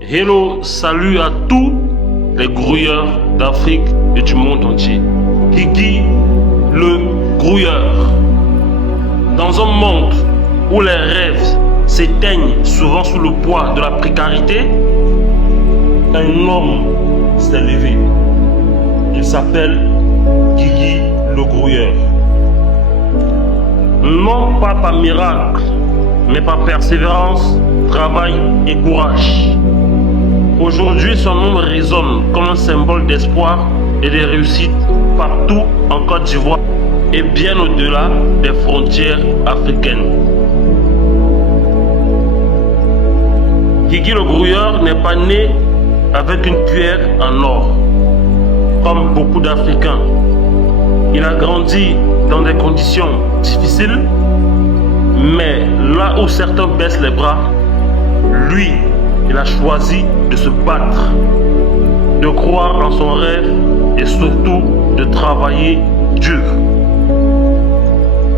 Hello, salut à tous les grouilleurs d'Afrique et du monde entier. Guigui le grouilleur. Dans un monde où les rêves s'éteignent souvent sous le poids de la précarité, un homme s'est levé. Il s'appelle Guigui le grouilleur. Non pas par miracle, mais par persévérance, travail et courage. Aujourd'hui, son nom résonne comme un symbole d'espoir et de réussite partout en Côte d'Ivoire et bien au-delà des frontières africaines. Guigui le grouilleur n'est pas né avec une cuillère en or, comme beaucoup d'Africains. Il a grandi dans des conditions difficiles, mais là où certains baissent les bras, lui, il a choisi de se battre, de croire en son rêve et surtout de travailler dur.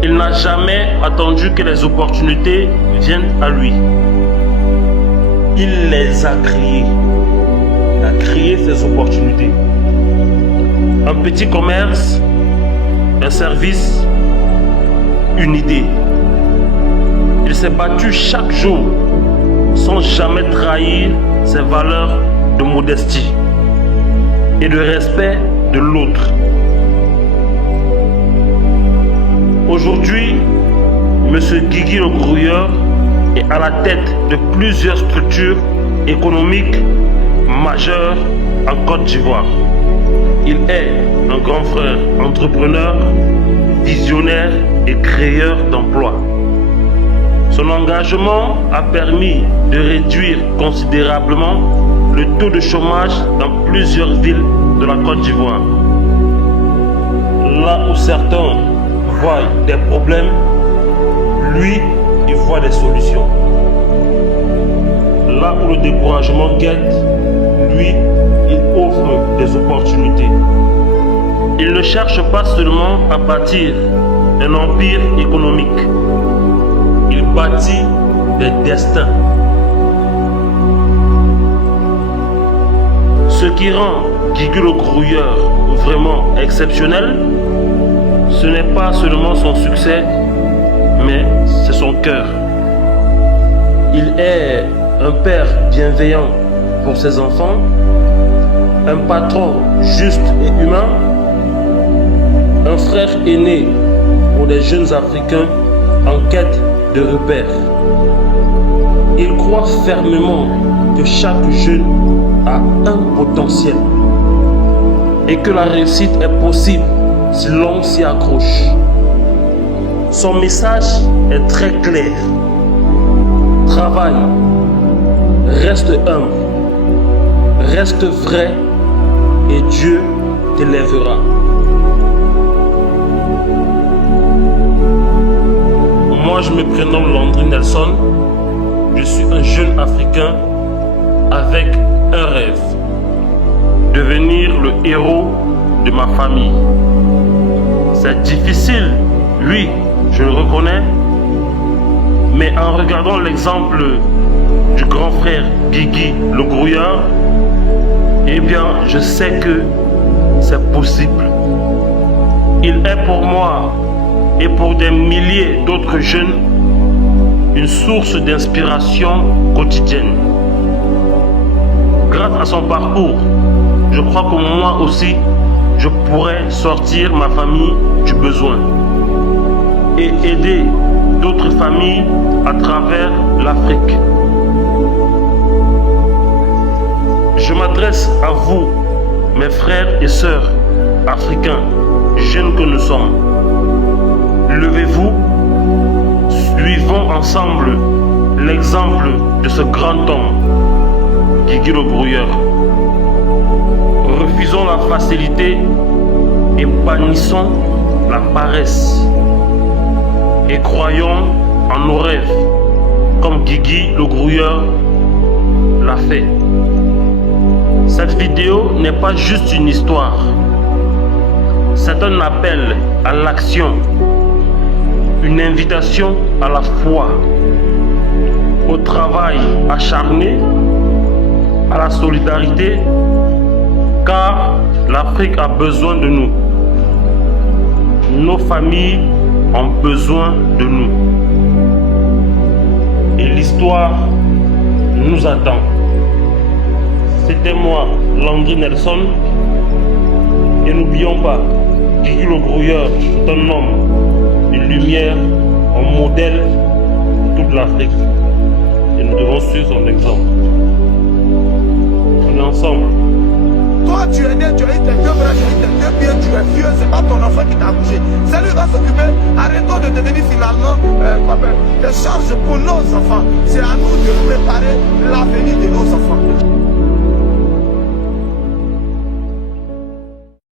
Il n'a jamais attendu que les opportunités viennent à lui. Il les a créées. Il a créé ces opportunités. Un petit commerce, un service, une idée. Il s'est battu chaque jour sans jamais trahir ses valeurs de modestie et de respect de l'autre. Aujourd'hui, M. Guigui le grouilleur est à la tête de plusieurs structures économiques majeures en Côte d'Ivoire. Il est un grand frère entrepreneur, visionnaire et créateur d'emplois. Son engagement a permis de réduire considérablement le taux de chômage dans plusieurs villes de la Côte d'Ivoire. Là où certains voient des problèmes, lui, il voit des solutions. Là où le découragement guette, lui, il offre des opportunités. Il ne cherche pas seulement à bâtir un empire économique. Il bâtit des destins. Ce qui rend Guigui le grouilleur vraiment exceptionnel, ce n'est pas seulement son succès, mais c'est son cœur. Il est un père bienveillant pour ses enfants, un patron juste et humain, un frère aîné pour des jeunes Africains en quête de repères. Il croit fermement que chaque jeune a un potentiel et que la réussite est possible si l'on s'y accroche. Son message est très clair. Travaille, reste humble, reste vrai et Dieu t'élèvera. Moi, je me prénomme Landry Nelson. Je suis un jeune Africain avec un rêve. Devenir le héros de ma famille. C'est difficile, oui, je le reconnais. Mais en regardant l'exemple du grand frère Guigui le grouilleur, eh bien, je sais que c'est possible. Il est pour moi et pour des milliers d'autres jeunes une source d'inspiration quotidienne. Grâce à son parcours, je crois que moi aussi, je pourrais sortir ma famille du besoin et aider d'autres familles à travers l'Afrique. Je m'adresse à vous, mes frères et sœurs africains, jeunes que nous sommes. Levez-vous, suivons ensemble l'exemple de ce grand homme, Guigui le grouilleur. Refusons la facilité et bannissons la paresse. Et croyons en nos rêves, comme Guigui le grouilleur l'a fait. Cette vidéo n'est pas juste une histoire, c'est un appel à l'action, une invitation à la foi, au travail acharné la solidarité, car l'Afrique a besoin de nous. Nos familles ont besoin de nous. Et l'histoire nous attend. C'était moi, Landry Nelson. Et n'oublions pas, Guigui le Grouilleur est un homme de lumière, un modèle pour toute l'Afrique. Et nous devons suivre son exemple. On est ensemble. Toi, tu es né, tu as eu tes deux bras, tu as eu tes deux pieds, tu es vieux, c'est pas ton enfant qui t'a bougé. C'est lui qui va s'occuper. Arrêtons de devenir finalement des charges pour nos enfants. C'est à nous de préparer l'avenir de nos enfants.